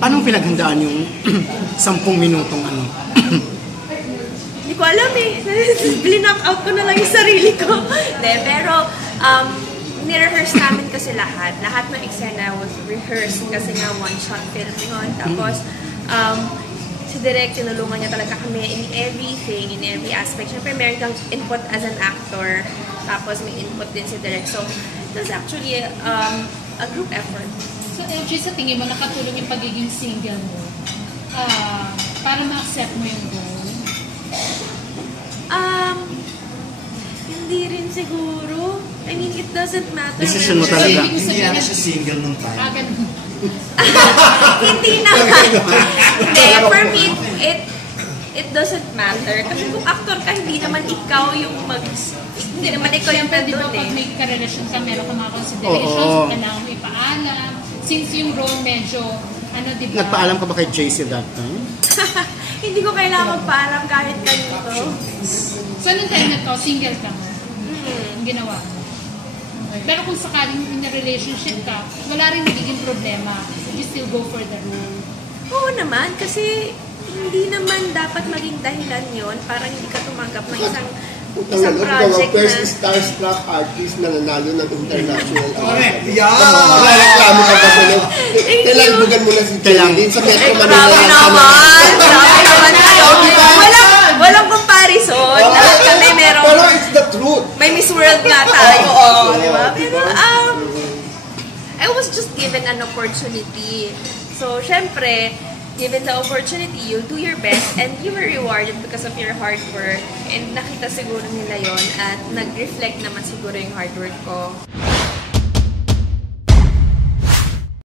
Paano pinaghandaan yung 10 minutong ano? Hindi ko alam eh. Blinak out ko na lang yung sarili ko. De, pero, ni-rehearse namin kasi lahat. Lahat ng eksena was rehearsed kasi nga one-shot film yun. Tapos, si Direk, tinulungan niya talaga kami in everything, in every aspect. Siyempre, meron kang input as an actor. Tapos, may input din si Direk. So, it was actually a group effort. So, LG, sa tingin mo, nakatulong yung pagiging single mo para ma-accept mo yung role? Hindi rin siguro. I mean, it doesn't matter. Decision mo talaga. Hindi na siya single nung time. Hindi naman. Hindi, for me, it doesn't matter. Kasi kung actor ka, hindi naman ikaw yung hindi naman ikaw yung Siyempre, di ba, nandun pag eh. may karelasyon ka, meron ka mga considerations, kailangan mo ipaalam. Since yung role medyo, di ba? Nagpaalam ka ba kay JC that time? Hindi ko kailangan magpaalam kahit kanito. So, nung time na to, single ka mo? Ang ginawa mo? Pero kung sakaling in a relationship ka, wala rin nagiging problema. You still go for the role. Oo naman, kasi hindi naman dapat maging dahilan yon para hindi ka tumanggap ng isang project na... First starstruck artist na nanalo ng international award. Reklamo ka ba sa loob? Kailangan bugan mo na si Jeline sa Metro Manila. Grabe naman! Grabe naman kayo! Walang comparison. Kami merong... Pero it's the truth. May Miss World nga tayo. Di ba? Pero, I was just given an opportunity. So, syempre, given the opportunity, you'll do your best and you were rewarded because of your hard work. And nakita siguro nila yon at nag-reflect naman siguro yung hard work ko.